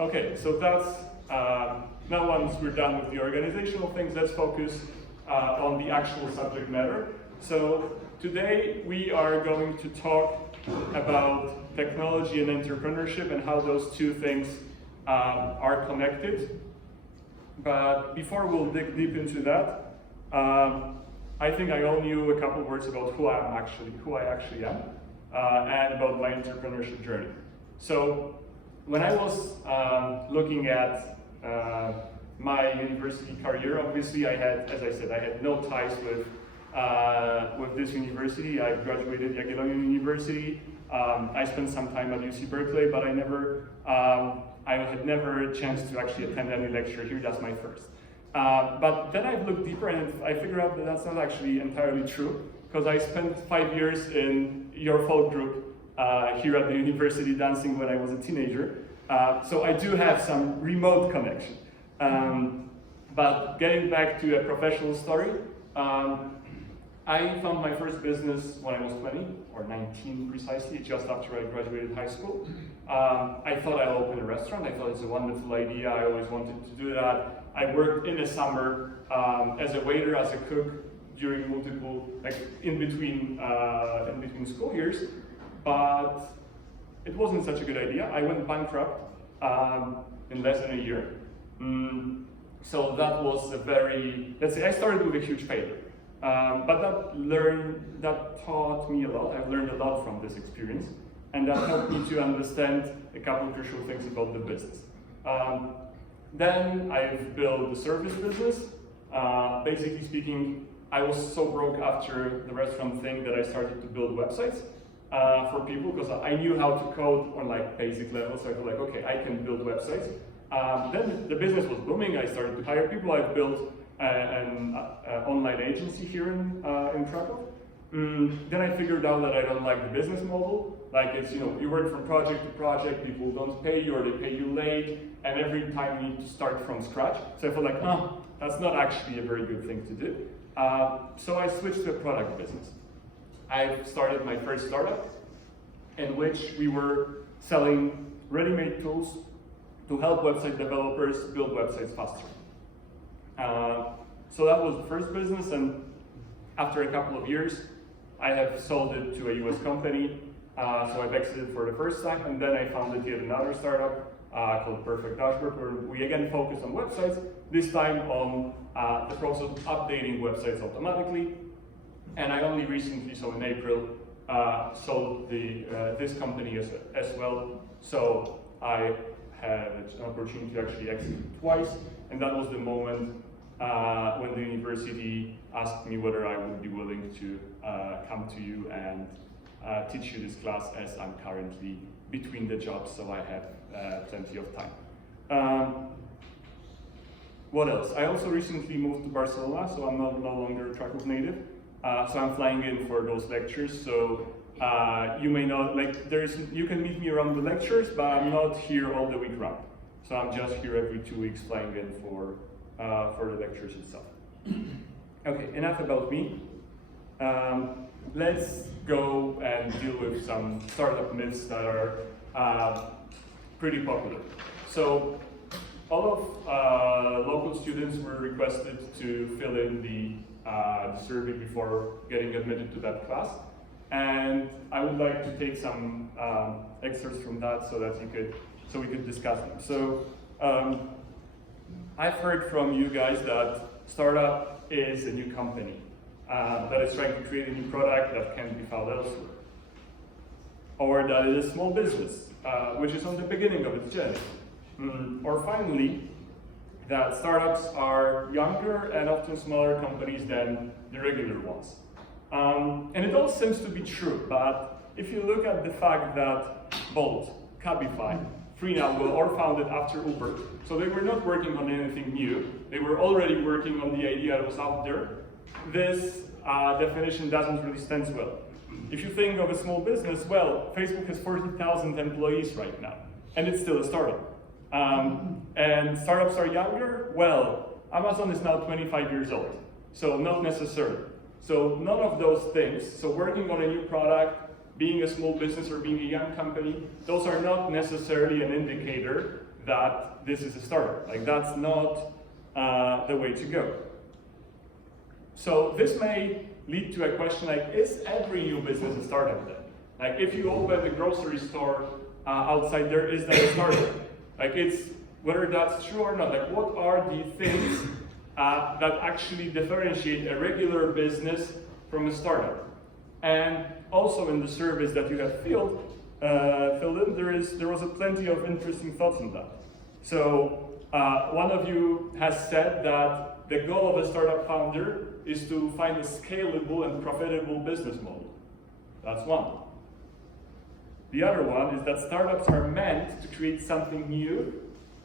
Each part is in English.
Okay, so that's, now once we're done with the organizational things, let's focus on the actual subject matter. So today we are going to talk about technology and entrepreneurship and how those two things are connected. But before we'll dig deep into that, I think I owe you a couple words about who I actually am, and about my entrepreneurship journey. So when I was looking at my university career, obviously I had, as I said, I had no ties with this university. I graduated Jagiellonian University. I spent some time at UC Berkeley, but I had never a chance to actually attend any lecture here. That's my first. But then I looked deeper and I figured out that that's not actually entirely true, because I spent 5 years in your folk group here at the university dancing when I was a teenager. So I do have some remote connection. But getting back to a professional story, I found my first business when I was 20, or 19 precisely, just after I graduated high school. I thought I'll open a restaurant. I thought it's a wonderful idea. I always wanted to do that. I worked in the summer as a waiter, as a cook, during multiple, in between school years, but it wasn't such a good idea. I went bankrupt in less than a year. So that was a very, let's say, I started with a huge failure. But that taught me a lot. I've learned a lot from this experience, and that helped me to understand a couple of crucial things about the business. Then I've built the service business. Basically speaking, I was so broke after the restaurant thing that I started to build websites for people, because I knew how to code on basic level, so I felt like, okay, I can build websites. Then the business was booming. I started to hire people. I've built an online agency here in Krakow. Then I figured out that I don't like the business model. It's, you work from project to project, people don't pay you or they pay you late, and every time you need to start from scratch. So I felt like, that's not actually a very good thing to do. So I switched to a product business. I started my first startup, in which we were selling ready-made tools to help website developers build websites faster. So that was the first business, and after a couple of years, I have sold it to a US company. So I've exited for the first time, and then I founded yet another startup called Perfect Dashboard, where we again focus on websites, this time on the process of updating websites automatically. And I only recently, so in April, sold this company as well. So I had an opportunity to actually exit twice, and that was the moment when the university asked me whether I would be willing to come to you and teach you this class, as I'm currently between the jobs, so I have plenty of time. What else? I also recently moved to Barcelona, so I'm no longer a Krakow native. So I'm flying in for those lectures. So you may not, you can meet me around the lectures, but I'm not here all the week round. So I'm just here every 2 weeks flying in for the lectures itself. Okay, enough about me. Let's go and deal with some startup myths that are pretty popular. So all of local students were requested to fill in the survey before getting admitted to that class. And I would like to take some excerpts from that so that we could discuss them. So I've heard from you guys that startup is a new company that is trying to create a new product that can be found elsewhere. Or that it is a small business, which is on the beginning of its journey. Or finally, that startups are younger and often smaller companies than the regular ones. And it all seems to be true, but if you look at the fact that Bolt, Cabify, Freenow were all founded after Uber, so they were not working on anything new, they were already working on the idea that was out there, this definition doesn't really stand well. If you think of a small business, well, Facebook has 40,000 employees right now, and it's still a startup. And startups are younger? Well, Amazon is now 25 years old, so not necessarily. So none of those things, so working on a new product, being a small business or being a young company, those are not necessarily an indicator that this is a startup. Like that's not the way to go. So this may lead to a question like, is every new business a startup then? Like if you open a grocery store outside there, is that a startup? Like it's, whether that's true or not, like what are the things that actually differentiate a regular business from a startup? And also in the surveys that you have filled in, there was plenty of interesting thoughts on that. So one of you has said that the goal of a startup founder is to find a scalable and profitable business model. That's one. The other one is that startups are meant to create something new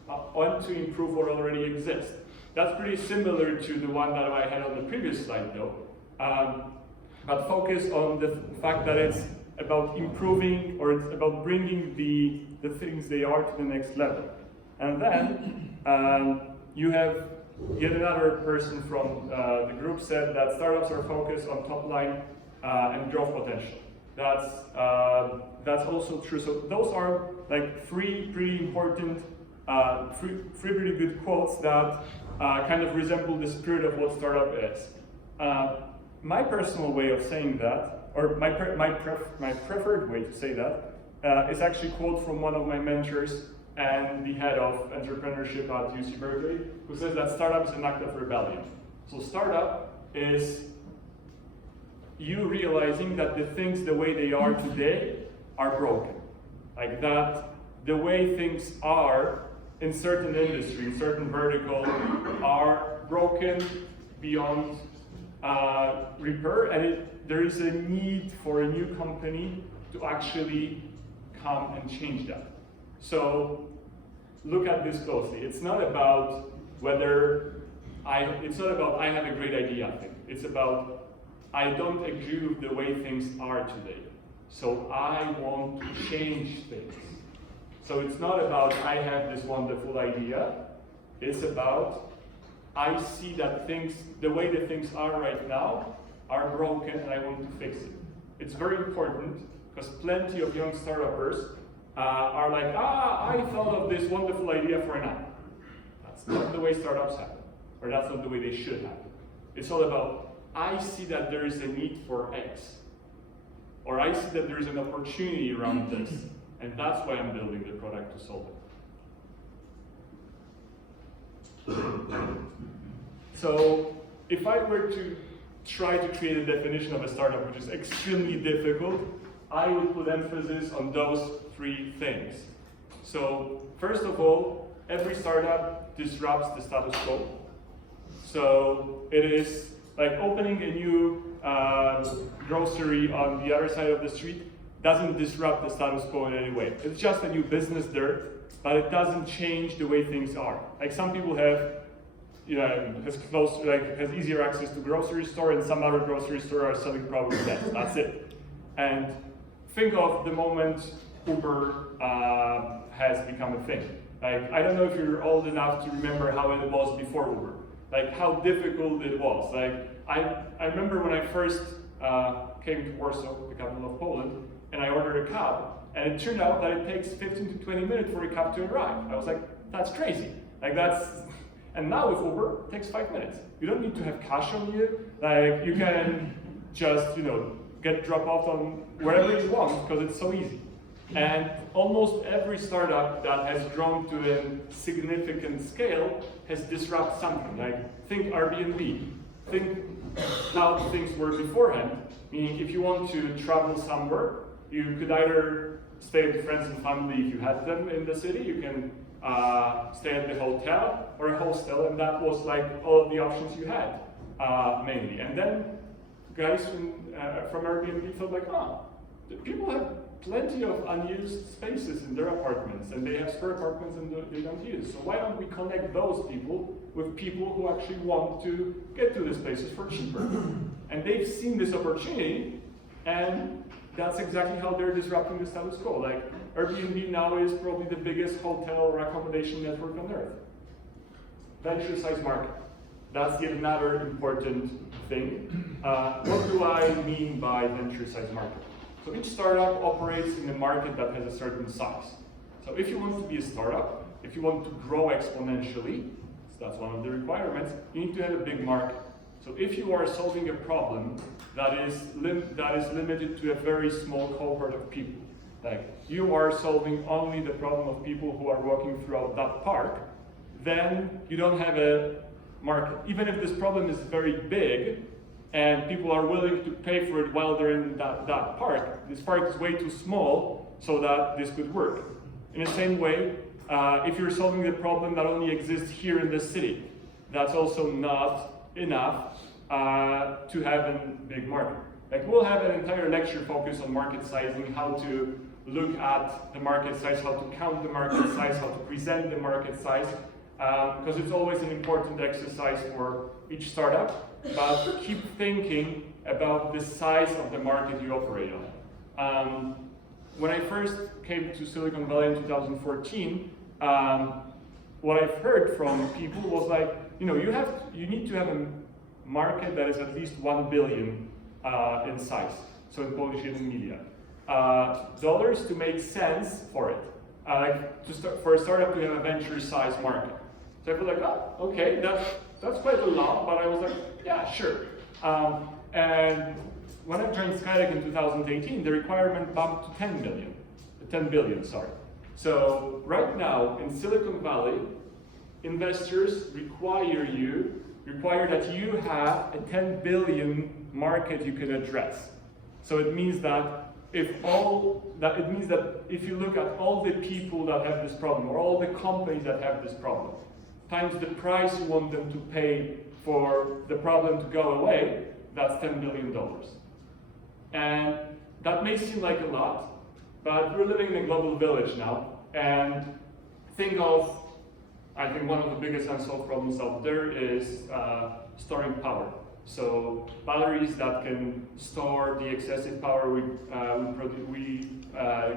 and to improve what already exists. That's pretty similar to the one that I had on the previous slide though, but focus on the fact that it's about improving, or it's about bringing the things they are to the next level. And then you have yet another person from the group said that startups are focused on top line and growth potential. That's also true. So those are like three pretty important, three pretty good quotes that kind of resemble the spirit of what startup is. My personal way of saying that, or my preferred way to say that, is actually a quote from one of my mentors and the head of entrepreneurship at UC Berkeley, who says that startup is an act of rebellion. So startup is you realizing that the things the way they are today are broken. Like that the way things are in certain industries, certain verticals are broken beyond repair, and there is a need for a new company to actually come and change that. So look at this closely. It's not about I have a great idea, I think. It's about I don't agree with the way things are today. So I want to change things. So it's not about I have this wonderful idea. It's about I see that the way that things are right now are broken and I want to fix it. It's very important because plenty of young startups are like, I thought of this wonderful idea for an app. That's not the way startups happen, or that's not the way they should happen. It's all about, I see that there is a need for X, or I see that there is an opportunity around this, and that's why I'm building the product to solve it. So if I were to try to create a definition of a startup, which is extremely difficult, I would put emphasis on those three things. So first of all, every startup disrupts the status quo. So it is like opening a new grocery on the other side of the street doesn't disrupt the status quo in any way. It's just a new business there, but it doesn't change the way things are. Like some people have, has easier access to grocery store, and some other grocery store are selling probably less. That's it. And think of the moment Uber has become a thing. Like I don't know if you're old enough to remember how it was before Uber. Like how difficult it was. Like I remember when I first came to Warsaw, the capital of Poland, and I ordered a cab, and it turned out that it takes 15 to 20 minutes for a cab to arrive. I was like, that's crazy. And now with Uber, it takes 5 minutes. You don't need to have cash on you. Like you can just, get dropped off on wherever you want because it's so easy. And almost every startup that has grown to a significant scale has disrupted something. Like think Airbnb. Think how things were beforehand. Meaning if you want to travel somewhere, you could either stay with friends and family if you had them in the city, you can stay at the hotel or a hostel, and that was like all of the options you had, mainly. And then guys from Airbnb thought like, people have plenty of unused spaces in their apartments, and they have spare apartments and they don't use. So why don't we connect those people with people who actually want to get to these places for cheaper? And they've seen this opportunity, and that's exactly how they're disrupting the status quo. Like Airbnb now is probably the biggest hotel or accommodation network on earth. Venture size market. That's yet another important thing. What do I mean by venture size market? So each startup operates in a market that has a certain size. So if you want to be a startup, if you want to grow exponentially, so that's one of the requirements, you need to have a big market. So if you are solving a problem that is limited to a very small cohort of people, like you are solving only the problem of people who are walking throughout that park, then you don't have a market. Even if this problem is very big and people are willing to pay for it while they're in that park, this park is way too small so that this could work. In the same way, if you're solving the problem that only exists here in the city, that's also not enough to have a big market. Like we'll have an entire lecture focused on market sizing, how to look at the market size, how to count the market size, how to present the market size, because it's always an important exercise for each startup, but keep thinking about the size of the market you operate on. When I first came to Silicon Valley in 2014, what I've heard from people was like, you need to have a market that is at least 1 billion in size, so in Polish hidden media. Dollars to make sense for it. For a startup to have a venture size market. So I feel like, oh, okay, that's quite a lot, but I was like, yeah, sure. And when I joined Skydeck in 2018, the requirement bumped to 10 billion, sorry. So right now in Silicon Valley, investors require that you have a 10 billion market you can address. So it means that if you look at all the people that have this problem, or all the companies that have this problem, times the price you want them to pay for the problem to go away, that's $10 billion. And that may seem like a lot, but we're living in a global village now, and I think one of the biggest unsolved problems out there is storing power. So batteries that can store the excessive power we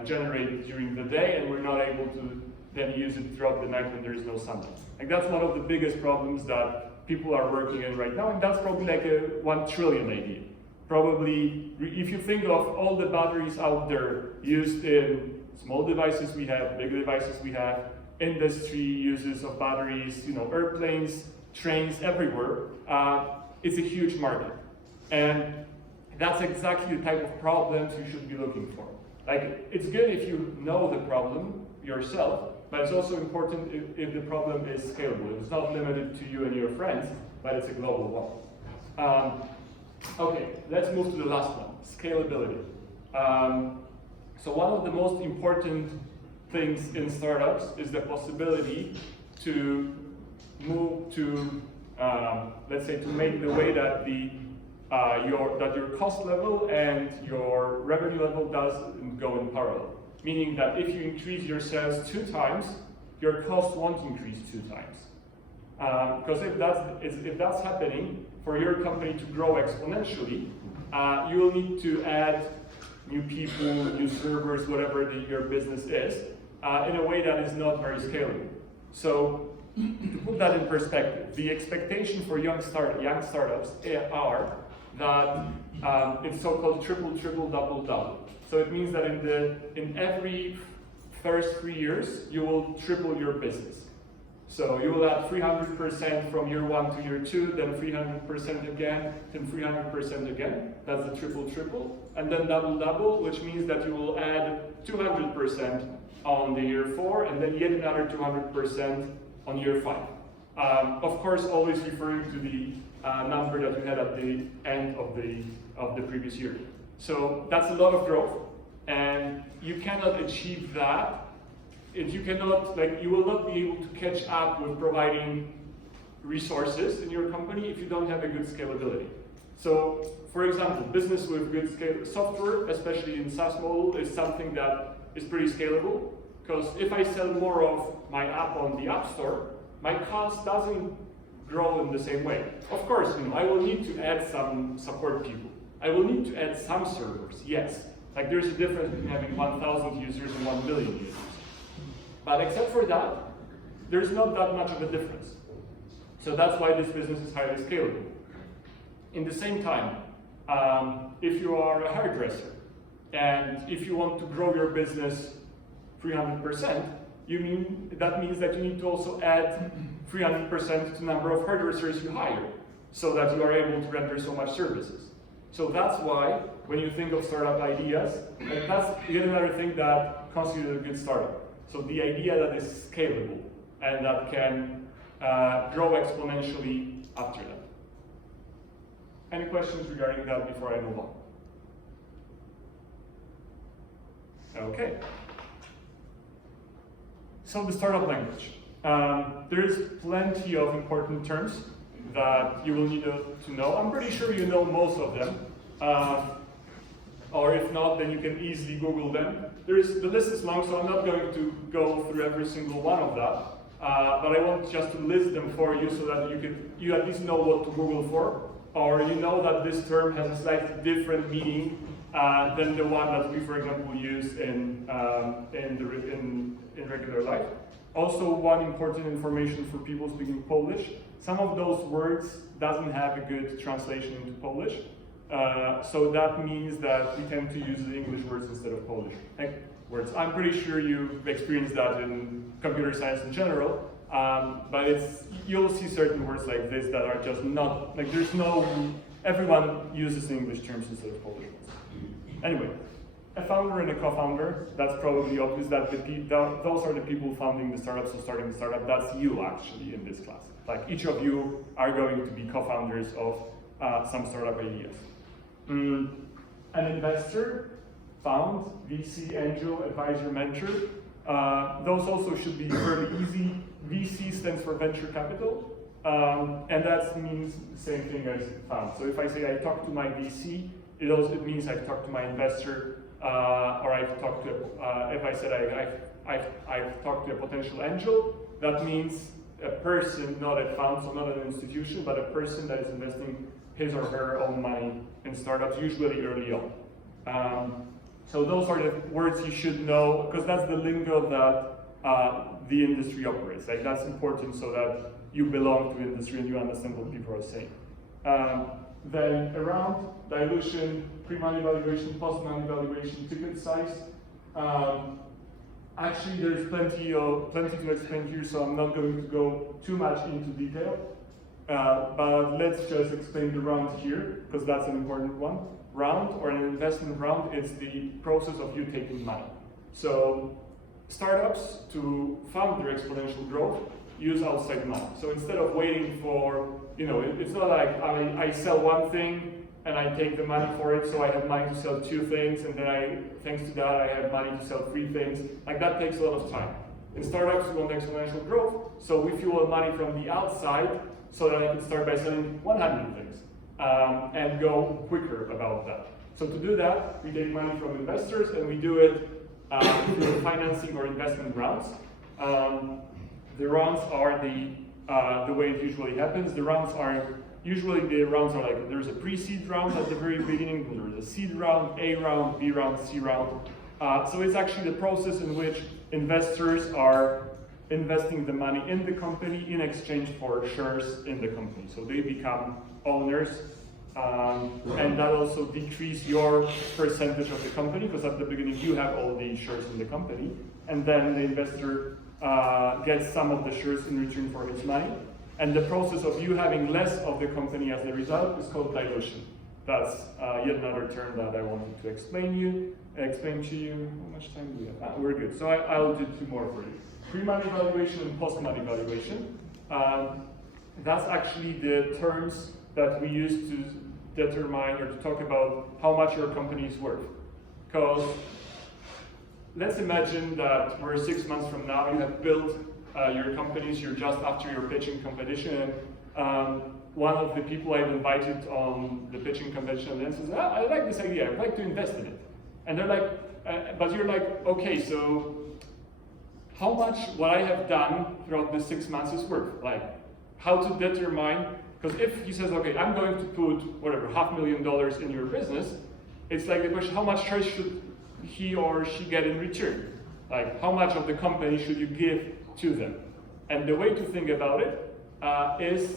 generate during the day, and we're not able to then use it throughout the night when there is no sunlight. Like that's one of the biggest problems that people are working in right now, and that's probably like a 1 trillion idea. Probably, if you think of all the batteries out there used in small devices we have, big devices we have, industry uses of batteries, airplanes, trains, everywhere, it's a huge market. And that's exactly the type of problems you should be looking for. Like, it's good if you know the problem yourself, but it's also important if the problem is scalable. It's not limited to you and your friends, but it's a global one. Okay, let's move to the last one, scalability. So one of the most important things in startups is the possibility to move to, let's say, to make the way that your cost level and your revenue level doesn't go in parallel. Meaning that if you increase your sales 2 times, your cost won't increase 2 times. Because if that's happening, for your company to grow exponentially, you will need to add new people, new servers, whatever your business is, in a way that is not very scalable. So to put that in perspective, the expectation for young startups are that it's so-called triple, double, double. So it means that in every first 3 years, you will triple your business. So you will add 300% from year 1 to year 2, then 300% again, then 300% again. That's the triple. And then double, which means that you will add 200% on the year 4, and then yet another 200% on year 5. Of course, always referring to the number that you had at the end of the previous year. So that's a lot of growth, and you cannot achieve that. You will not be able to catch up with providing resources in your company if you don't have a good scalability. So, for example, business with good software, especially in SaaS model, is something that is pretty scalable. Because if I sell more of my app on the App Store, my cost doesn't grow in the same way. Of course, I will need to add some support people. I will need to add some servers, yes. Like there's a difference between having 1,000 users and 1 million users. But except for that, there's not that much of a difference. So that's why this business is highly scalable. In the same time, if you are a hairdresser, and if you want to grow your business 300%, that means that you need to also add 300% to the number of hairdressers you hire, so that you are able to render so much services. So that's why, when you think of startup ideas, that's yet another thing that constitutes a good startup. So the idea that is scalable and that can grow exponentially after that. Any questions regarding that before I move on? Okay. So the startup language. There is plenty of important terms that you will need to know. I'm pretty sure you know most of them. Or if not, then you can easily Google them. The list is long, so I'm not going to go through every single one of that. But I want just to list them for you so that you at least know what to Google for, or you know that this term has a slightly different meaning than the one that we, for example, use in regular life. Also, one important information for people speaking Polish: some of those words doesn't have a good translation into Polish. So that means that we tend to use the English words instead of Polish words. I'm pretty sure you've experienced that in computer science in general, but you'll see certain words like this that are just not, like everyone uses English terms instead of Polish ones. Anyway, a founder and a co-founder, that's probably obvious that those are the people founding the startup, so starting the startup, that's you actually in this class. Like each of you are going to be co-founders of some startup ideas. An investor, found, VC, angel, advisor, mentor. Those also should be fairly easy. VC stands for venture capital, and that means the same thing as found. So if I say I talked to my VC, it means I've talked to my investor, or I've talked to, if I said I've talked to a potential angel, that means a person, not a fund, so not an institution, but a person that is investing his or her own money in startups, usually early on. So those are the words you should know, because that's the lingo that the industry operates. Like that's important so that you belong to industry and you understand what people are saying. Then around, dilution, pre-money valuation, post-money valuation, ticket size. Actually, there's plenty to explain here, so I'm not going to go too much into detail. But let's just explain the round here, because that's an important one. Round, or an investment round, is the process of you taking money. So startups, to fund their exponential growth, use outside money. So instead of waiting for, it's not like I sell one thing and I take the money for it, so I have money to sell 2 things, and then thanks to that, I have money to sell 3 things. Like that takes a lot of time. In startups, we want exponential growth, so we fuel money from the outside so that I can start by selling 100 things and go quicker about that. So to do that, we take money from investors and we do it through financing or investment rounds. The rounds are the way it usually happens. The rounds are like, there's a pre-seed round at the very beginning, there's a seed round, A round, B round, C round. So it's actually the process in which investors are investing the money in the company in exchange for shares in the company. So they become owners, and that also decreases your percentage of the company, because at the beginning you have all the shares in the company, and then the investor gets some of the shares in return for his money. And the process of you having less of the company as a result is called dilution. That's yet another term that I wanted to explain to you. How much time do we have? We're good. So I'll do 2 more for you. Pre-money valuation and post-money valuation. That's actually the terms that we use to determine or to talk about how much your company is worth. Because let's imagine that we're 6 months from now, you have built your companies, you're just after your pitching competition, and one of the people I've invited on the pitching competition then says, I like this idea, I'd like to invest in it. And they're like, but you're like, okay, so how much what I have done throughout the 6 months is worth? Like, how to determine, because if he says, okay, I'm going to put, whatever, $500,000 in your business, it's like the question, how much shares should he or she get in return? Like, how much of the company should you give to them? And the way to think about it is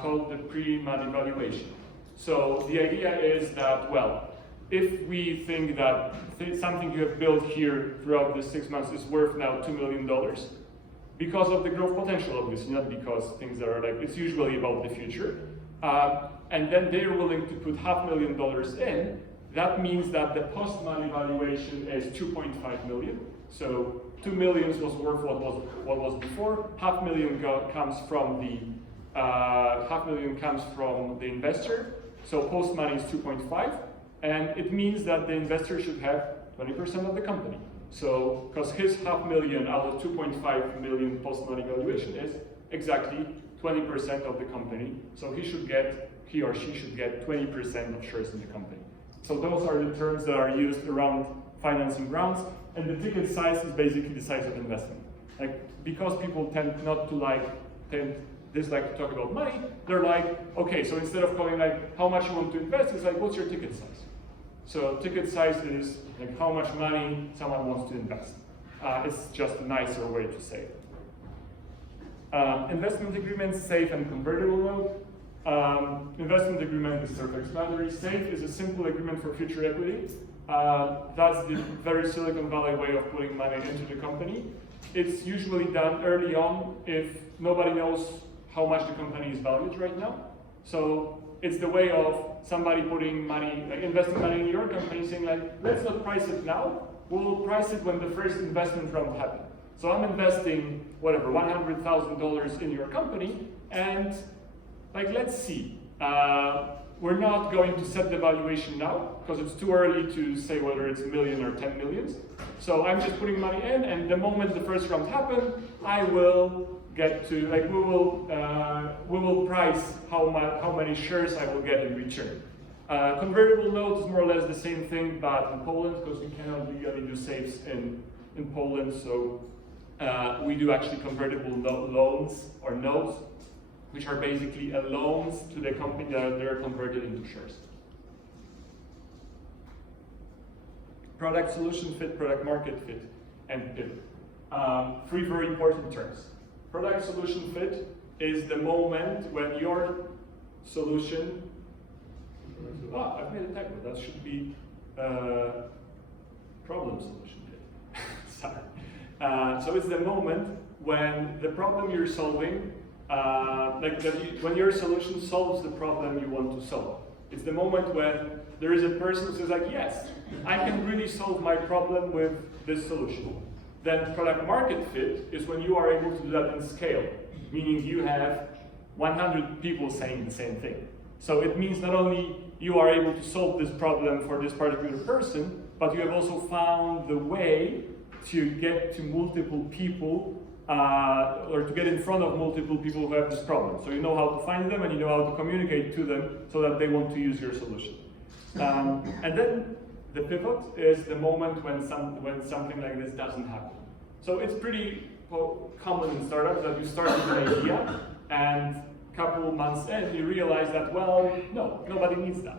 called the pre-money valuation. So the idea is that, well, if we think that something you have built here throughout the 6 months is worth now $2 million, because of the growth potential, obviously, not because things are like, it's usually about the future. And then they're willing to put $500,000 in, that means that the post-money valuation is 2.5 million. So 2 million was worth what was before. $500,000 comes from the $500,000 comes from the investor. So post-money is 2.5, and it means that the investor should have 20% of the company. So, because his $500,000 out of 2.5 million post-money valuation is exactly 20% of the company. So he or she should get 20% of shares in the company. So those are the terms that are used around financing rounds, and the ticket size is basically the size of investment. Like, because people tend dislike to talk about money, they're like, okay, so instead of calling like how much you want to invest, it's like, what's your ticket size? So ticket size is like how much money someone wants to invest. It's just a nicer way to say it. Investment agreement, safe and convertible note. Investment agreement is self-explanatory. Safe is a simple agreement for future equity. That's the very Silicon Valley way of putting money into the company. It's usually done early on if nobody knows how much the company is valued right now. So it's the way of somebody putting money, like investing money in your company, saying like, let's not price it now, we'll price it when the first investment round happens. So I'm investing, whatever, $100,000 in your company, and like, let's see. We're not going to set the valuation now, because it's too early to say whether it's a million or 10 millions. So I'm just putting money in, and the moment the first round happens, I will get to, like, we will price how many shares I will get in return. Convertible note is more or less the same thing, but in Poland, because we cannot legally do safes in Poland, so we do actually convertible loans or notes, which are basically loans to the company that they're converted into shares. Product solution fit, product market fit, and pivot. Three very important terms. Product solution fit is the moment when your solution, I've made a typo, that should be problem solution fit. Sorry. So it's the moment when the problem you're solving, when your solution solves the problem you want to solve. It's the moment when there is a person who says like, yes, I can really solve my problem with this solution. Then product market fit is when you are able to do that in scale, meaning you have 100 people saying the same thing. So it means not only you are able to solve this problem for this particular person, but you have also found the way to get to multiple people or to get in front of multiple people who have this problem. So you know how to find them and you know how to communicate to them so that they want to use your solution. And then the pivot is the moment when something like this doesn't happen. So it's pretty common in startups that you start with an idea and a couple months in you realize that, well, no, nobody needs that.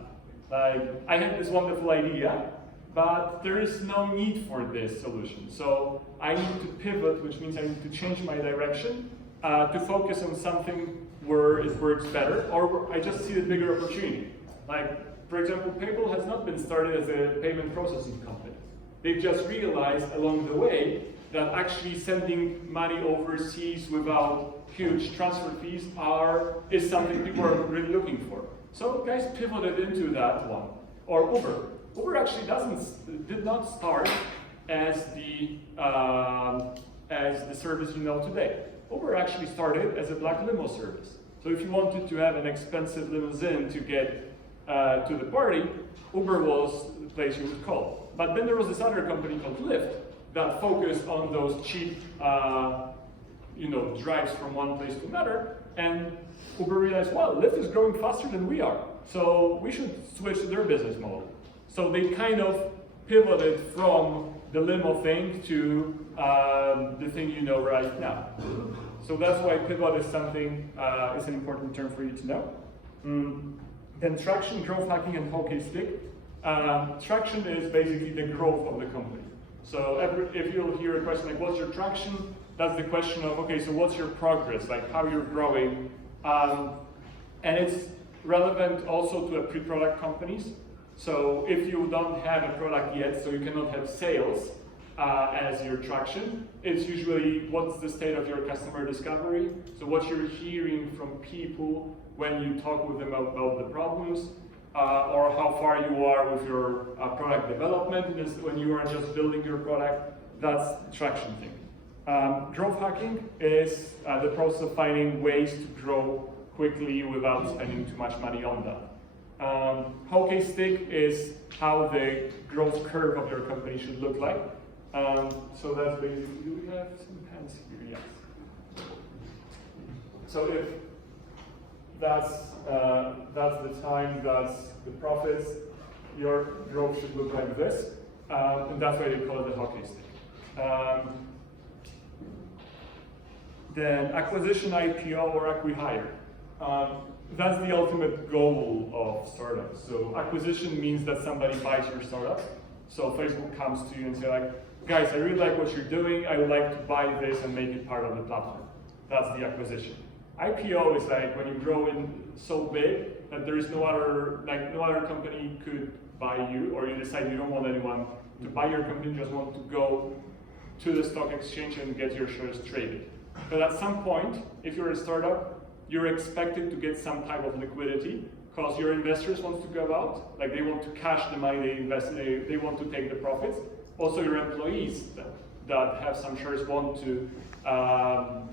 Like, I had this wonderful idea, but there is no need for this solution. So I need to pivot, which means I need to change my direction to focus on something where it works better, or where I just see the bigger opportunity. Like, for example, PayPal has not been started as a payment processing company. They've just realized along the way that actually sending money overseas without huge transfer fees is something people are really looking for. So guys pivoted into that one. Or Uber. Uber actually did not start as the service you know today. Uber actually started as a black limo service. So if you wanted to have an expensive limousine to get to the party, Uber was the place you would call. But then there was this other company called Lyft that focused on those cheap, drives from one place to another. And Uber realized, well, Lyft is growing faster than we are, so we should switch to their business model. So they kind of pivoted from the limo thing to the thing you know right now. So that's why pivot is something, is an important term for you to know. Then traction, growth hacking, and hockey stick. Traction is basically the growth of the company. So if you'll hear a question like, what's your traction? That's the question of, okay, so what's your progress? Like how you're growing. And it's relevant also to pre-product companies. So if you don't have a product yet, so you cannot have sales as your traction, it's usually what's the state of your customer discovery, so what you're hearing from people when you talk with them about the problems, or how far you are with your product development. This, when you are just building your product, that's the traction thing. Growth hacking is the process of finding ways to grow quickly without spending too much money on that. Hockey stick is how the growth curve of your company should look like. So that's basically, do we have some hands here? Yes. So if that's the time, that's the profits, your growth should look like this. And that's why they call it the hockey stick. Then acquisition, IPO, or acqui-hire. That's the ultimate goal of startups. So acquisition means that somebody buys your startup. So Facebook comes to you and say like, guys, I really like what you're doing. I would like to buy this and make it part of the platform. That's the acquisition. IPO is like when you grow in so big that there is no other company could buy you, or you decide you don't want anyone to buy your company, you just want to go to the stock exchange and get your shares traded. But at some point, if you're a startup, you're expected to get some type of liquidity because your investors want to go out, like they want to cash the money they invest, they want to take the profits. Also your employees that have some shares want to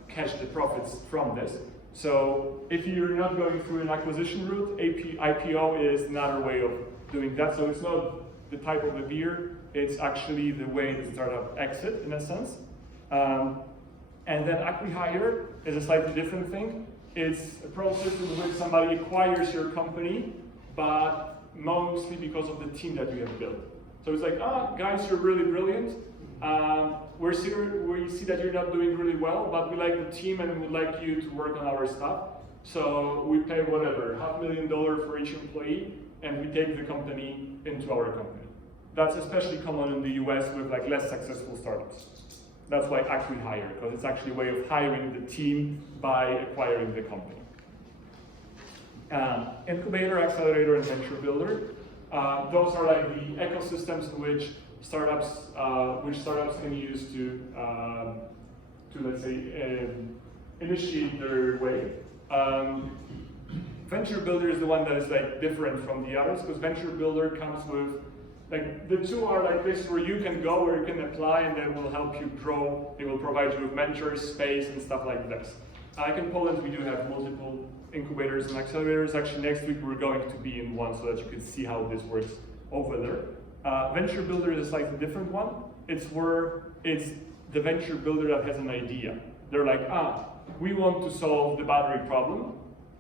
cash the profits from this. So if you're not going through an acquisition route, IPO is another way of doing that. So it's not the type of a beer, it's actually the way the startup exit in a sense. And then acqui-hire is a slightly different thing. It's a process in which somebody acquires your company, but mostly because of the team that you have built. So it's like, guys, you're really brilliant. We see that you're not doing really well, but we like the team and we would like you to work on our stuff. So we pay whatever, $500,000 for each employee, and we take the company into our company. That's especially common in the US with like less successful startups. That's why acqui-hire, because it's actually a way of hiring the team by acquiring the company. Incubator, accelerator, and venture builder. Those are like the ecosystems in which startups can use to let's say initiate their way. Venture builder is the one that is like different from the others, because venture builder comes with like the two are like this, where you can go, where you can apply, and they will help you grow. They will provide you with mentors, space, and stuff like this. Like in Poland, we do have multiple incubators and accelerators. Actually, next week we're going to be in one so that you can see how this works over there. Venture builder is a slightly different one. It's the venture builder that has an idea. They're like, we want to solve the battery problem,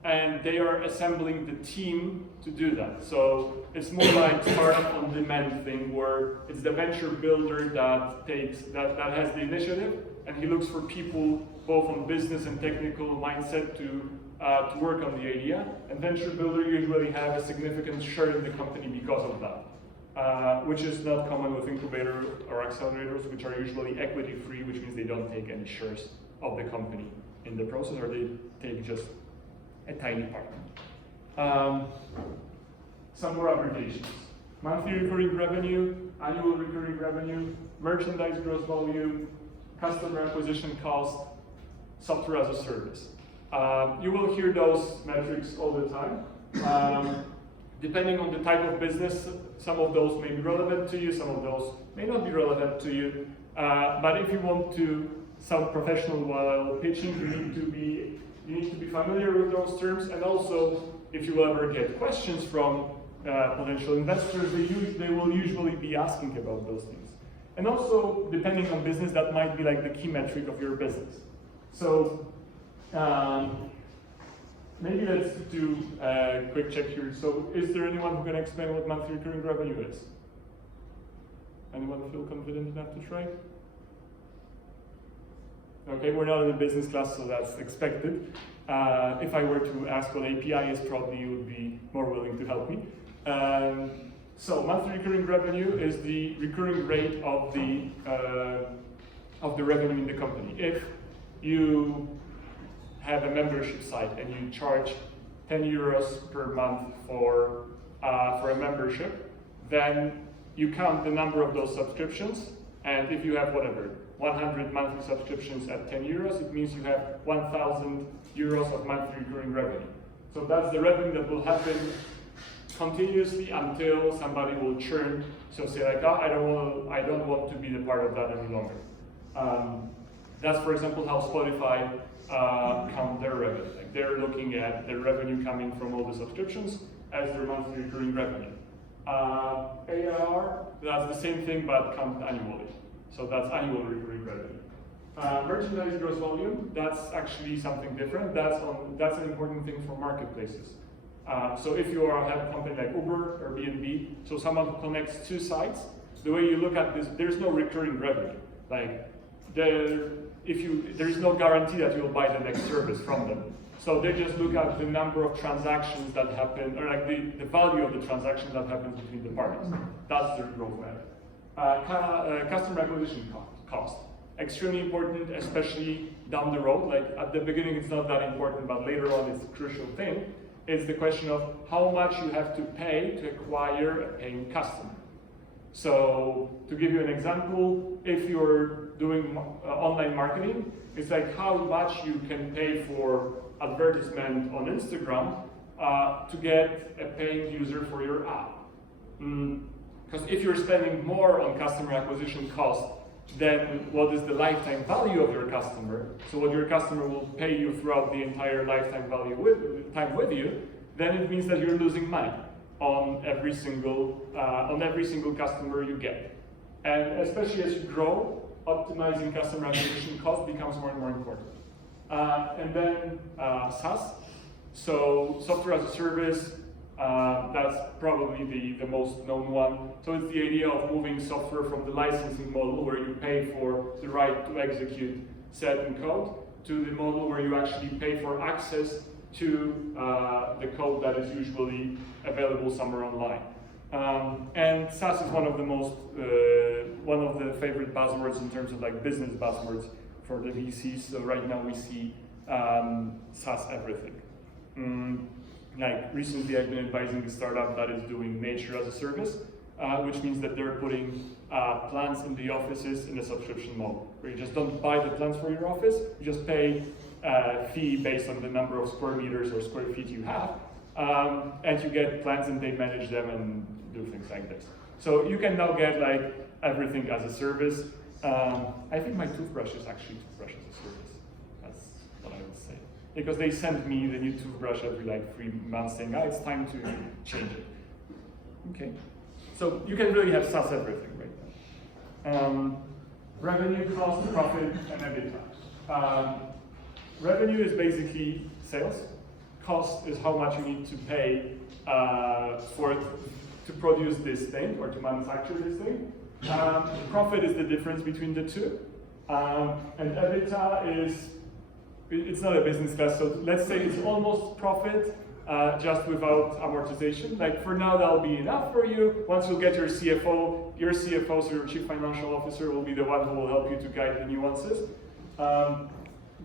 and they are assembling the team to do that. So it's more like startup on demand thing, where it's the venture builder that has the initiative, and he looks for people both on business and technical mindset to work on the idea. And venture builder usually have a significant share in the company because of that, which is not common with incubator or accelerators, which are usually equity free, which means they don't take any shares of the company in the process, or they take just a tiny part. Some more abbreviations. Monthly recurring revenue, annual recurring revenue, merchandise gross volume, customer acquisition cost, software as a service. You will hear those metrics all the time. Depending on the type of business, some of those may be relevant to you, some of those may not be relevant to you. But if you want to sound professional while pitching, you need to be familiar with those terms, and also if you ever get questions from potential investors, they will usually be asking about those things. And also, depending on business, that might be like the key metric of your business. So maybe let's do a quick check here. So is there anyone who can explain what monthly recurring revenue is? Anyone feel confident enough to try? Okay, we're not in a business class, so that's expected. If I were to ask what API is, probably you would be more willing to help me. So monthly recurring revenue is the recurring rate of the revenue in the company. If you have a membership site and you charge 10 euros per month for a membership, then you count the number of those subscriptions, and if you have whatever, 100 monthly subscriptions at 10 euros, it means you have 1,000 euros of monthly recurring revenue. So that's the revenue that will happen continuously until somebody will churn. So say like, oh, I don't want to be the part of that any longer. That's, for example, how Spotify count their revenue. Like they're looking at the revenue coming from all the subscriptions as their monthly recurring revenue. ARR, that's the same thing but count annually. So that's annual recurring revenue. Merchandise gross volume, that's actually something different. That's an important thing for marketplaces. So if you have a company like Uber or Airbnb, so someone who connects two sites, the way you look at this, there's no recurring revenue. Like there is no guarantee that you'll buy the next service from them. So they just look at the number of transactions that happen, or like the value of the transactions that happens between the parties. That's their growth metric. Customer acquisition cost. Extremely important, especially down the road. Like at the beginning it's not that important, but later on it's a crucial thing. It's the question of how much you have to pay to acquire a paying customer. So to give you an example, if you're doing online marketing, it's like how much you can pay for advertisement on Instagram to get a paying user for your app. Because if you're spending more on customer acquisition cost then what is the lifetime value of your customer, so what your customer will pay you throughout the entire lifetime value time with you, then it means that you're losing money on every single customer you get. And especially as you grow, optimizing customer acquisition cost becomes more and more important. And then SaaS, so software as a service, that's probably the most known one. So it's the idea of moving software from the licensing model where you pay for the right to execute certain code to the model where you actually pay for access to the code that is usually available somewhere online. And SaaS is one of the favorite buzzwords in terms of like business buzzwords for the VCs. So right now we see SaaS everything. Like recently I've been advising a startup that is doing nature as a service, which means that they're putting plants in the offices in a subscription model, where you just don't buy the plants for your office, you just pay a fee based on the number of square meters or square feet you have, and you get plants and they manage them and do things like this. So you can now get like everything as a service. I think my toothbrush is actually toothbrush as a service. That's what I would say. Because they send me the new toothbrush every like 3 months saying, it's time to change it. Okay, so you can really have SaaS everything right now. Revenue, cost, profit, and EBITDA. Revenue is basically sales. Cost is how much you need to pay to produce this thing or to manufacture this thing. Profit is the difference between the two. And EBITDA is, it's not a business class, so let's say it's almost profit, just without amortization. Like for now, that'll be enough for you. Once you get your CFO, so your chief financial officer will be the one who will help you to guide the nuances.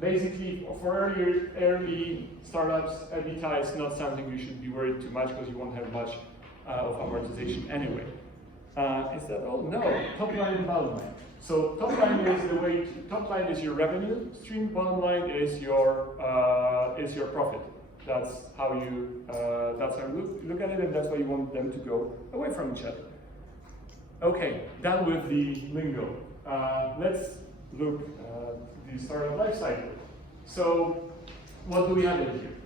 Basically, for early startups, EBITDA is not something you should be worried too much because you won't have much of amortization anyway. Is that all? No, top line and bottom line. So top line is your revenue stream, bottom line is your profit. That's how you look at it, and that's why you want them to go away from each other. Okay, done with the lingo. Let's look at the startup life cycle. So what do we have in here?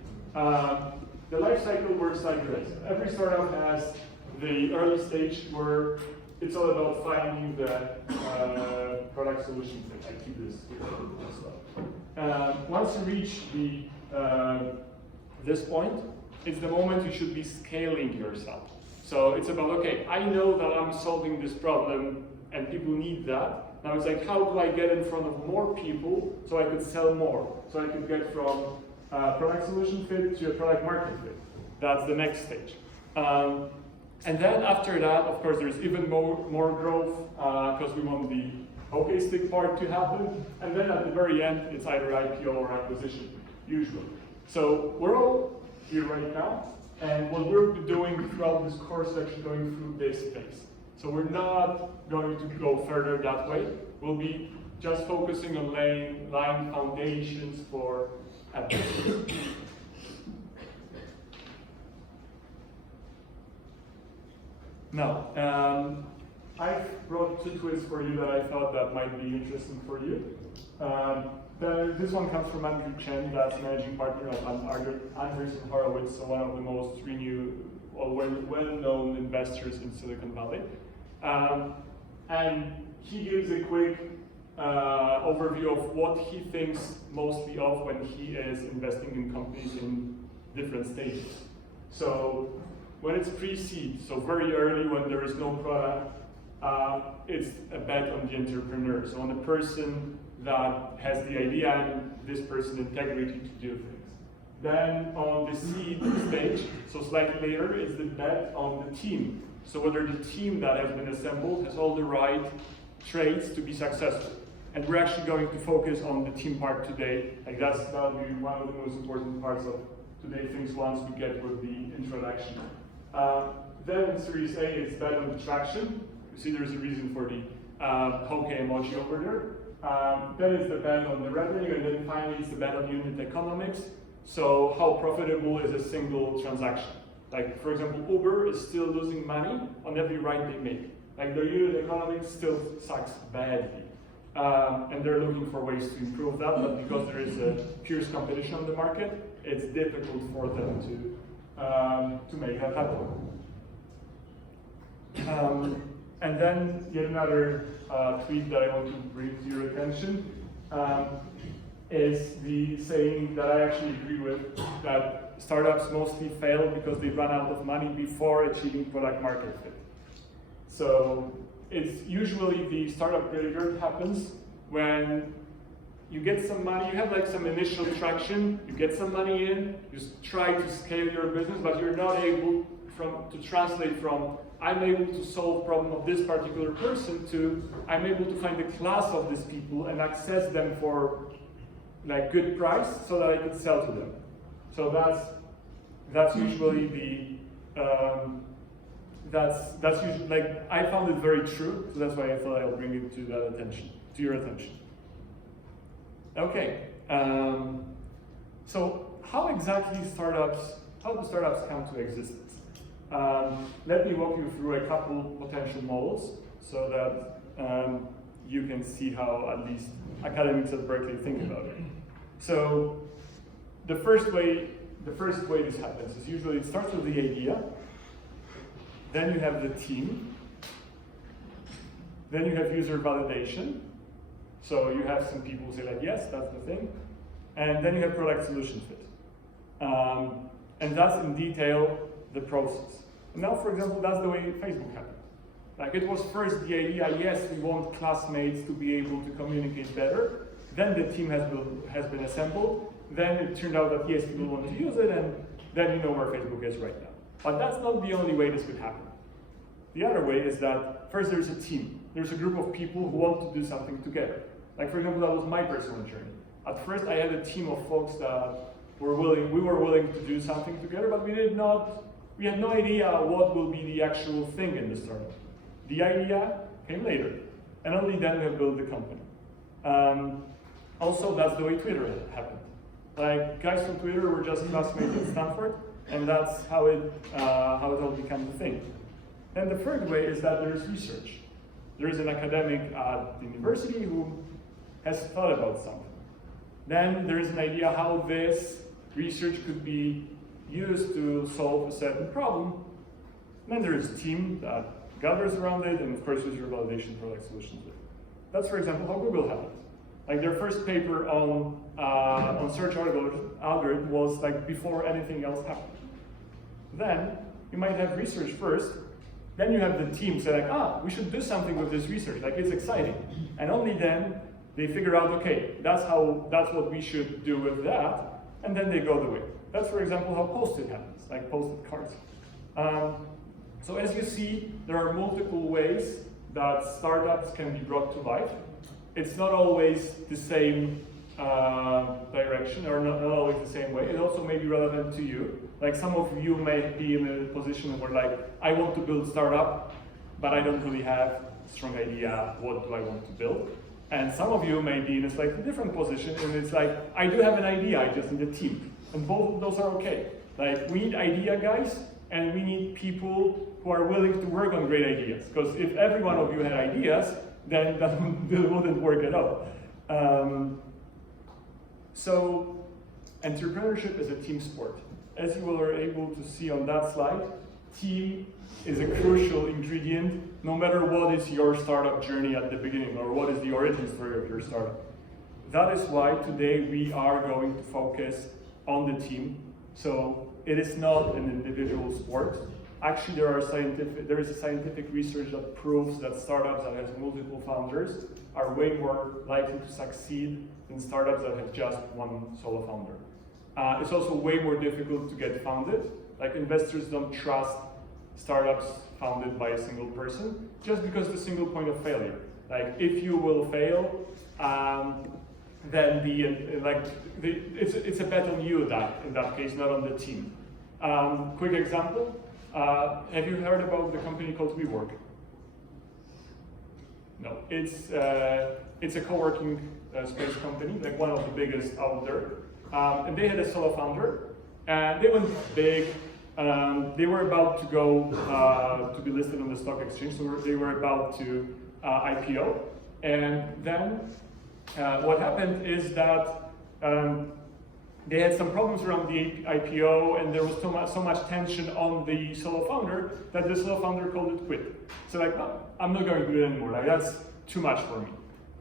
The life cycle works like this. Every startup has the early stage where it's all about finding the product solution fit. I keep this here. Once you reach this point, it's the moment you should be scaling yourself. So it's about, okay, I know that I'm solving this problem and people need that. Now it's like, how do I get in front of more people so I could sell more? So I could get from product solution fit to a product market fit. That's the next stage. And then after that, of course, there's even more growth because we want the hockey stick part to happen. And then at the very end, it's either IPO or acquisition, usually. So we're all here right now. And what we're doing throughout this course is actually going through this phase. So we're not going to go further that way. We'll be just focusing on laying foundations for advancement. Now, I've brought two quizzes for you that I thought that might be interesting for you. This one comes from Andrew Chen, that's managing partner at Andreessen Horowitz, so one of the most well-known investors in Silicon Valley. And he gives a quick overview of what he thinks mostly of when he is investing in companies in different stages. So when it's pre-seed, so very early when there is no product, it's a bet on the entrepreneur, so on the person that has the idea and this person's integrity to do things. Then on the seed stage, so slightly later, is the bet on the team. So whether the team that has been assembled has all the right traits to be successful. And we're actually going to focus on the team part today. Like that'll be one of the most important parts of today's things once we get with the introduction. Then in Series A, it's bet on the traction. You see there's a reason for the poke emoji over there. Then it's the bet on the revenue, and then finally it's the bet on unit economics. So how profitable is a single transaction? Like for example, Uber is still losing money on every ride they make. Like their unit economics still sucks badly. And they're looking for ways to improve that, but because there is a fierce competition on the market, it's difficult for them to make that happen. And then yet another tweet that I want to bring to your attention is the saying that I actually agree with, that startups mostly fail because they run out of money before achieving product market fit. So it's usually the startup graveyard happens when you get some money, you have like some initial traction, you get some money in, you try to scale your business, but you're not able to translate from I'm able to solve the problem of this particular person to I'm able to find a class of these people and access them for like good price so that I could sell to them. So that's usually the that's usually, like, I found it very true, so that's why I thought I'll bring it to your attention. Okay, so how do startups come to existence? Let me walk you through a couple potential models so that you can see how at least academics at Berkeley think about it. So the first way this happens is usually it starts with the idea, then you have the team, then you have user validation. So you have some people who say like, yes, that's the thing. And then you have product solution fit. And that's in detail the process. And now, for example, that's the way Facebook happened. Like it was first the idea, yes, we want classmates to be able to communicate better. Then the team has been assembled. Then it turned out that yes, people want to use it, and then you know where Facebook is right now. But that's not the only way this could happen. The other way is that first there's a team. There's a group of people who want to do something together. Like for example, that was my personal journey. At first I had a team of folks that we were willing to do something together, but we had no idea what will be the actual thing in the startup. The idea came later, and only then we have built the company. Also, that's the way Twitter happened. Like guys from Twitter were just classmates at Stanford, and that's how it all became the thing. Then the third way is that there's research. There is an academic at the university who has thought about something. Then there is an idea how this research could be used to solve a certain problem. Then there is a team that gathers around it, and of course user validation for like solutions. That's, for example, how Google happened. Like their first paper on search algorithm was like before anything else happened. Then you might have research first, then you have the team say like, we should do something with this research, like it's exciting. And only then they figure out, okay, that's what we should do with that, and then they go the way. That's, for example, how Post-it happens, like Post-it cards. So as you see, there are multiple ways that startups can be brought to life. It's not always the same direction, or not always the same way. It also may be relevant to you. Like some of you may be in a position where like, I want to build a startup, but I don't really have a strong idea what do I want to build. And some of you may be in a slightly different position, and it's like, I do have an idea, I just need a team. And both of those are okay. Like, we need idea guys, and we need people who are willing to work on great ideas. Because if every one of you had ideas, then that wouldn't work at all. So, entrepreneurship is a team sport. As you were able to see on that slide, team is a crucial ingredient, no matter what is your startup journey at the beginning, or what is the origin story of your startup. That is why today we are going to focus on the team. So it is not an individual sport. Actually, there is a scientific research that proves that startups that have multiple founders are way more likely to succeed than startups that have just one solo founder. It's also way more difficult to get funded. Like, investors don't trust startups founded by a single person, just because the single point of failure. Like, if you will fail, then it's a bet on you in that case, not on the team. Quick example, have you heard about the company called WeWork? No, it's a co-working space company, like one of the biggest out there. And they had a solo founder, and they went big. They were about to go to be listed on the stock exchange, so they were about to IPO. And then what happened is that they had some problems around the IPO, and there was so much tension on the solo founder that the solo founder called it quit. So like, no, I'm not going to do it anymore. Like, that's too much for me.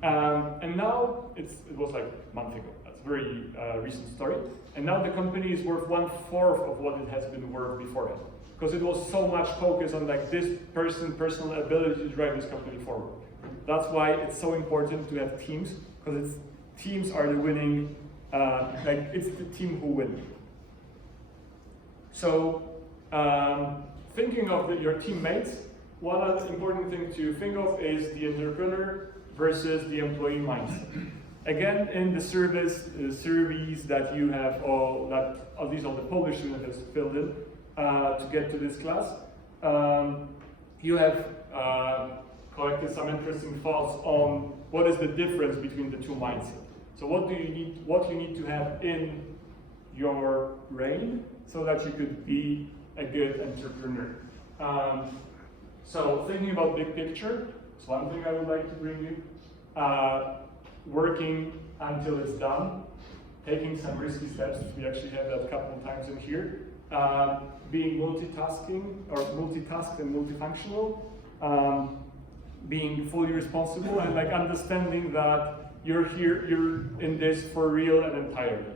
And now it was like a month ago. That's a very recent story. And now the company is worth 1/4 of what it has been worth beforehand, because it was so much focus on like this personal ability to drive this company forward. That's why it's so important to have teams, because teams are the winning. It's the team who wins. So, thinking of your teammates, one other important thing to think of is the entrepreneur versus the employee mindset. Again, in the surveys that you have, these are the Polish students have filled in to get to this class, you have collected some interesting thoughts on what is the difference between the two mindsets. So what you need to have in your brain so that you could be a good entrepreneur. So thinking about big picture, it's one thing I would like to bring you. Working until it's done, taking some risky steps, we actually have that a couple of times in here. Being multitasked and multifunctional, being fully responsible, and like understanding that you're in this for real and entirely.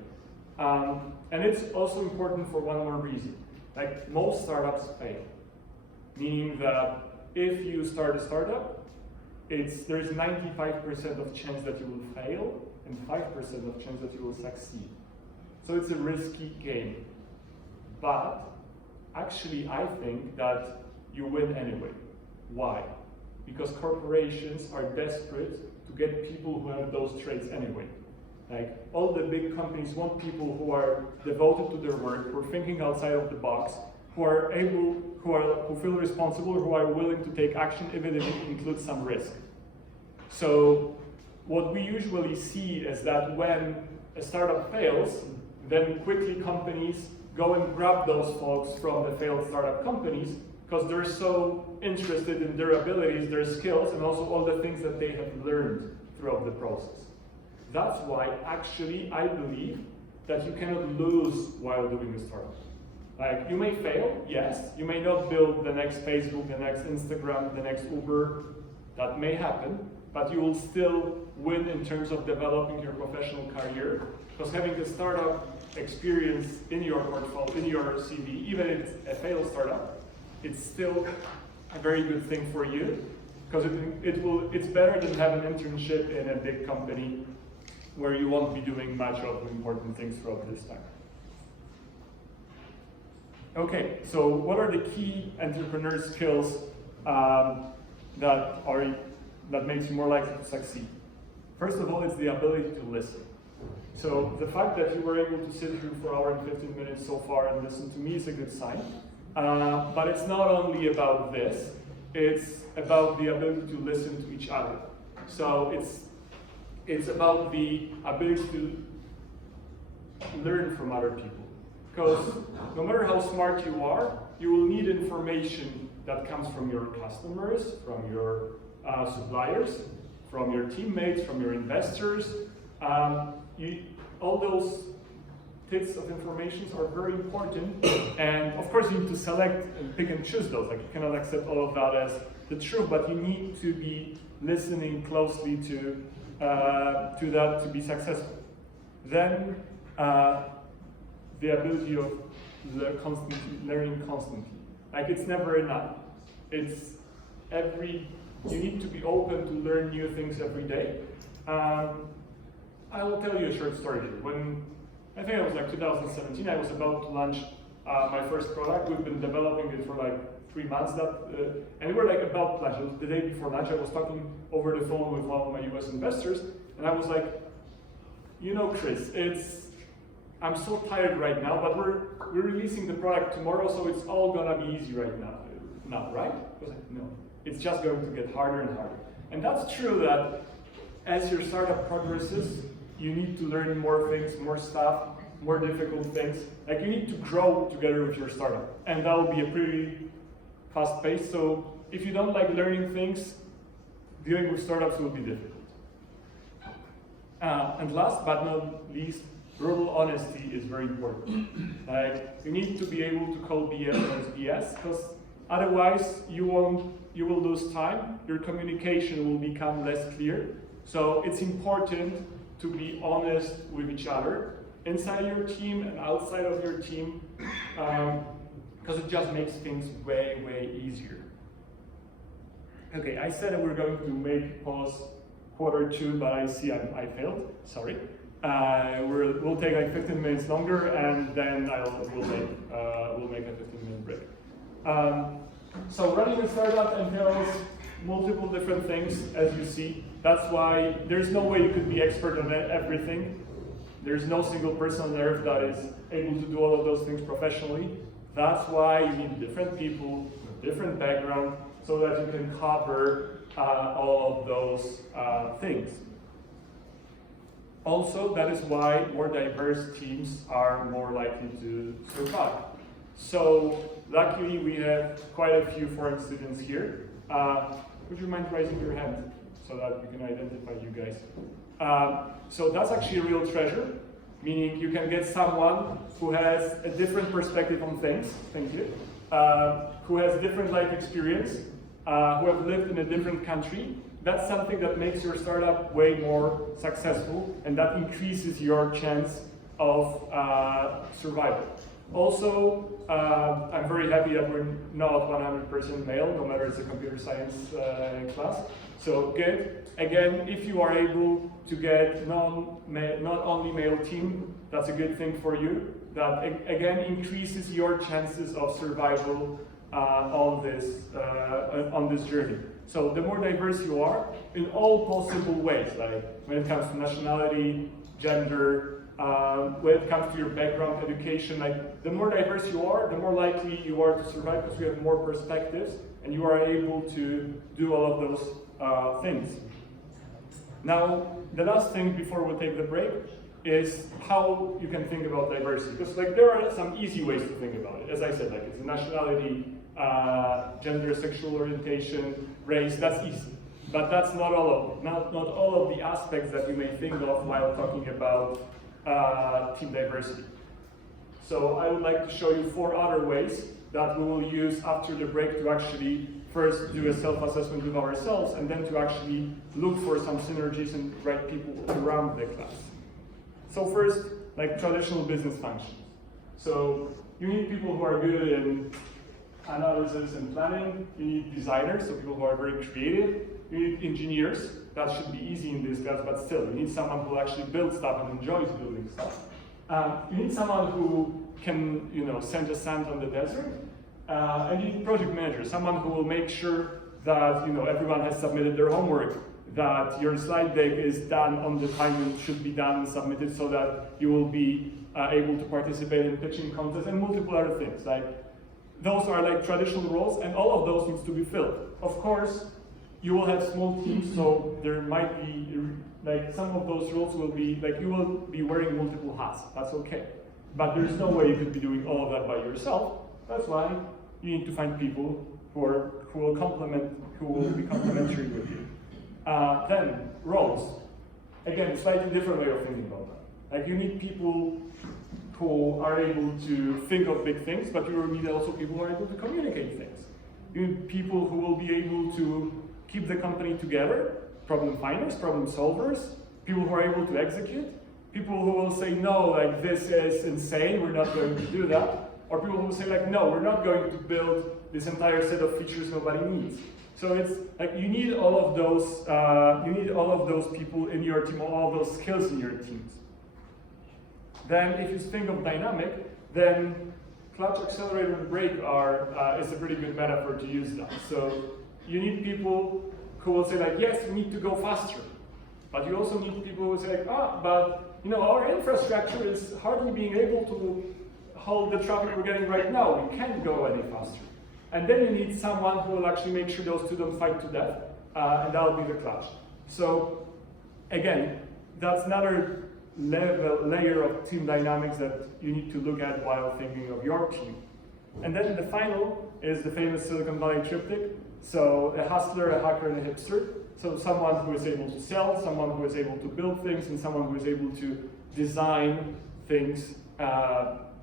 And it's also important for one more reason. Like, most startups fail, meaning that if you start a startup, there's 95% of chance that you will fail and 5% of chance that you will succeed. So it's a risky game. But actually, I think that you win anyway. Why? Because corporations are desperate to get people who have those traits anyway. Like, all the big companies want people who are devoted to their work, who are thinking outside of the box, who feel responsible, who are willing to take action even if it includes some risk. So what we usually see is that when a startup fails, then quickly companies go and grab those folks from the failed startup companies, because they're so interested in their abilities, their skills, and also all the things that they have learned throughout the process. That's why actually I believe that you cannot lose while doing a startup. Like, you may fail, yes. You may not build the next Facebook, the next Instagram, the next Uber. That may happen, but you will still win in terms of developing your professional career, because having a startup experience in your portfolio, in your CV, even if it's a failed startup, it's still a very good thing for you, because it's better than having an internship in a big company where you won't be doing much of important things throughout this time. Okay, so what are the key entrepreneur skills that makes you more likely to succeed? First of all, it's the ability to listen. So the fact that you were able to sit through 4 hours and 15 minutes so far and listen to me is a good sign. But it's not only about this, it's about the ability to listen to each other. So it's about the ability to learn from other people. Because no matter how smart you are, you will need information that comes from your customers, from your suppliers, from your teammates, from your investors. All those bits of information are very important, and of course you need to select and pick and choose those. Like, you cannot accept all of that as the truth, but you need to be listening closely to that to be successful. Then the ability of learning constantly. Like, it's never enough. You need to be open to learn new things every day. I will tell you a short story here. When I think it was like 2017, I was about to launch my first product. We've been developing it for like 3 months, and we were like about to launch. The day before launch, I was talking over the phone with one of my US investors, and I was like, you know, Chris, I'm so tired right now, but we're releasing the product tomorrow, so it's all gonna be easy right now, right? I was like, no, it's just going to get harder and harder. And that's true that as your startup progresses, you need to learn more things, more stuff, more difficult things. Like, you need to grow together with your startup, and that will be a pretty fast pace. So if you don't like learning things, dealing with startups will be difficult. And last but not least, brutal honesty is very important. Like, you need to be able to call BS as BS, because otherwise you will lose time, your communication will become less clear. So it's important to be honest with each other, inside your team and outside of your team, because it just makes things way, way easier. Okay, I said that we're going to make pause Q2, but I see I failed, sorry. We'll take like 15 minutes longer, and then we'll make a 15-minute break. So running a startup entails multiple different things, as you see. That's why there's no way you could be expert on everything. There's no single person on earth that is able to do all of those things professionally. That's why you need different people with different backgrounds so that you can cover all of those things. Also, that is why more diverse teams are more likely to survive. So luckily we have quite a few foreign students here. Would you mind raising your hand so that we can identify you guys? So that's actually a real treasure, meaning you can get someone who has a different perspective on things, thank you, who has a different life experience, who have lived in a different country. That's something that makes your startup way more successful, and that increases your chance of survival. Also, I'm very happy that we're not 100% male, no matter it's a computer science class. So good. Again, if you are able to get not only male team, that's a good thing for you. That again increases your chances of survival on this journey. So the more diverse you are in all possible ways, like when it comes to nationality, gender, when it comes to your background, education, like the more diverse you are, the more likely you are to survive because you have more perspectives and you are able to do all of those things. Now, the last thing before we take the break is how you can think about diversity. Because like there are some easy ways to think about it. As I said, like it's nationality, gender, sexual orientation, race, that's easy. But that's not all of not all of the aspects that you may think of while talking about team diversity. So I would like to show you 4 other ways that we will use after the break to actually first do a self-assessment with ourselves and then to actually look for some synergies and right people around the class. So first, like traditional business functions. So you need people who are good in analysis and planning. You need designers, so people who are very creative. You need engineers. That should be easy in this class, but still, you need someone who actually builds stuff and enjoys building stuff. You need someone who can, send a sand on the desert. And you need project managers, someone who will make sure that everyone has submitted their homework, that your slide deck is done on the time it should be done and submitted so that you will be able to participate in pitching contests and multiple other things. Like, those are like traditional roles, and all of those needs to be filled. Of course, you will have small teams, so there might be, like, some of those roles will be, like, you will be wearing multiple hats. That's okay. But there's no way you could be doing all of that by yourself. That's why you need to find people who will be complementary with you. Then, roles. Again, slightly different way of thinking about that. Like, you need people who are able to think of big things, but you need also people who are able to communicate things. You need people who will be able to keep the company together, problem finders, problem solvers, people who are able to execute, people who will say, no, like, this is insane, we're not going to do that, or people who will say, like, no, we're not going to build this entire set of features nobody needs. So it's like you need all of those people in your team, all of those skills in your teams. Then, if you think of dynamic, then clutch, accelerator, and brake is a pretty good metaphor to use that. So you need people who will say, like, yes, we need to go faster. But you also need people who say, like, but our infrastructure is hardly being able to hold the traffic we're getting right now. We can't go any faster. And then you need someone who will actually make sure those two don't fight to death, and that'll be the clutch. So again, that's another layer of team dynamics that you need to look at while thinking of your team. And then the final is the famous Silicon Valley triptych. So a hustler, a hacker, and a hipster. So someone who is able to sell, someone who is able to build things, and someone who is able to design things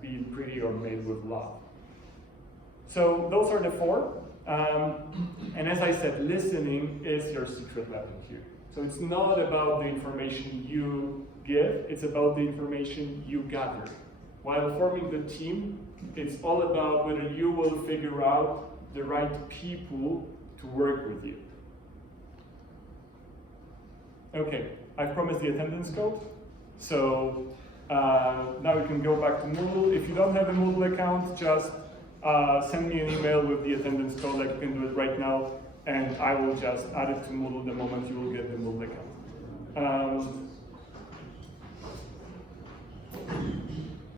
being pretty or made with love. So those are the four. And as I said, listening is your secret weapon here. So it's not about the information you give, it's about the information you gather. While forming the team, it's all about whether you will figure out the right people to work with you. Okay, I've promised the attendance code. So now we can go back to Moodle. If you don't have a Moodle account, just send me an email with the attendance code, like you can do it right now, and I will just add it to Moodle the moment you will get the Moodle account.